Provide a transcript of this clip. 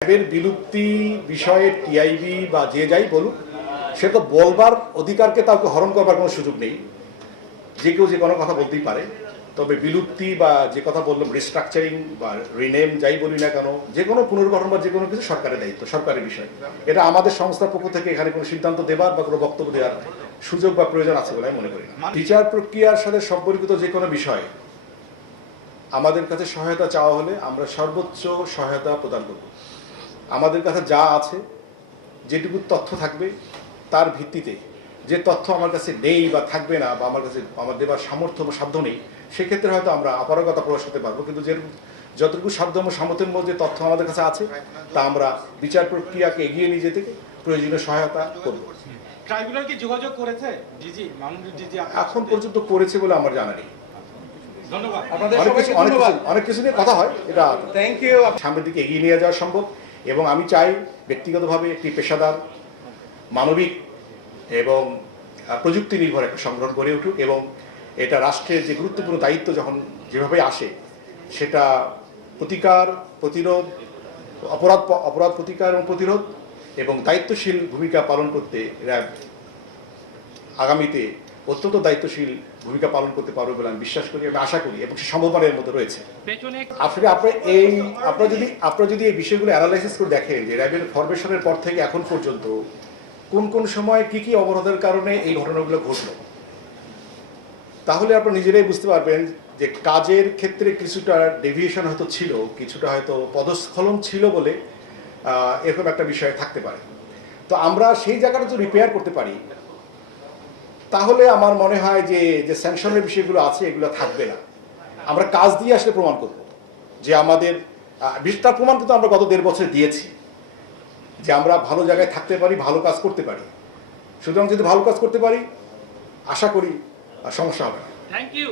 র্যাবের বিলুপ্তি বিষয়ে টিআইবি বা যে যাই বলুক, সে তো বলবার অধিকারকে কাউকে হরণ করবার কোনো সুযোগ নেই। যে কেউ যে কোনো কথা বলতেই পারে। তবে বিলুপ্তি বা যে কথা বললাম রিস্ট্রাকচারিং বা রিনেম যাই বলি না কেন, যে কোনো পুনর্গঠন বা যে কোনো কিছু সরকারের দায়িত্ব, সরকারের বিষয়। এটা আমাদের সংস্থার পক্ষ থেকে এখানে কোনো সিদ্ধান্ত দেবার বা কোনো বক্তব্য দেওয়ার সুযোগ বা প্রয়োজন আছে বলে আমি মনে করি না। বিচার প্রক্রিয়ার সাথে সম্পর্কিত যে কোনো বিষয় আমাদের কাছে সহায়তা চাওয়া হলে আমরা সর্বোচ্চ সহায়তা প্রদান করব। আমাদের কাছে যা আছে, যেটুকু তথ্য থাকবে তার ভিত্তিতে, যে তথ্য আমার কাছে নেই বা থাকবে না বা আমার কাছে আমার দেবার সামর্থ্য বা সাধ্য নেই, সেক্ষেত্রে হয়তো আমরা অপারগতা প্রকাশ করতে পারবো। কিন্তু যে যতটুকু সাধ্য এবং সামর্থ্যের মধ্যে তথ্য আমাদের কাছে আছে, তা আমরা বিচার প্রক্রিয়াকে এগিয়ে নিয়ে যেতে প্রয়োজনীয় সহায়তা করব। ট্রাইব্যুনাল কি যোগাযোগ করেছে ডিজি মাননীয় ডিজি এখন পর্যন্ত করেছে বলে আমার জানা নেই। ধন্যবাদ। অনেক কিছু নিয়ে কথা হয়, এটা থ্যাংক ইউ। সামনের দিকে এগিয়ে নিয়ে যাওয়া সম্ভব এবং আমি চাই ব্যক্তিগতভাবে একটি পেশাদার, মানবিক এবং প্রযুক্তি নির্ভর একটা সংগঠন গড়ে উঠুক এবং এটা রাষ্ট্রের যে গুরুত্বপূর্ণ দায়িত্ব যখন যেভাবে আসে, সেটা প্রতিকার, প্রতিরোধ, অপরাধ প্রতিকার এবং প্রতিরোধ এবং দায়িত্বশীল ভূমিকা পালন করতে র্যাব আগামীতে অত্যন্ত দায়িত্বশীল ভূমিকা পালন করতে পারবে বলে আমি বিশ্বাস করি এবং আশা করি এবং সে সম্ভাবনার মধ্যে রয়েছে। আসলে আপনারা যদি এই বিষয়গুলো অ্যানালাইসিস করে দেখেন যে র্যাবের ফরমেশনের পর থেকে এখন পর্যন্ত কোন কোন সময় কি অবরোধের কারণে এই ঘটনাগুলো ঘটল, তাহলে আপনারা নিজেরাই বুঝতে পারবেন যে কাজের ক্ষেত্রে কিছুটা ডেভিয়েশন হয়তো ছিল, কিছুটা হয়তো পদস্খলন ছিল বলে এরকম একটা বিষয় থাকতে পারে। তো আমরা সেই জায়গাটা যদি রিপেয়ার করতে পারি, তাহলে আমার মনে হয় যে স্যাংশনের বিষয়গুলো আছে এগুলো থাকবে না। আমরা কাজ দিয়ে আসলে প্রমাণ করব যে আমাদের তার প্রমাণ কিন্তু আমরা গত 1.5 বছর দিয়েছি যে আমরা ভালো জায়গায় থাকতে পারি, ভালো কাজ করতে পারি। সুতরাং যদি ভালো কাজ করতে পারি, আশা করি সমস্যা হবে না। Thank you.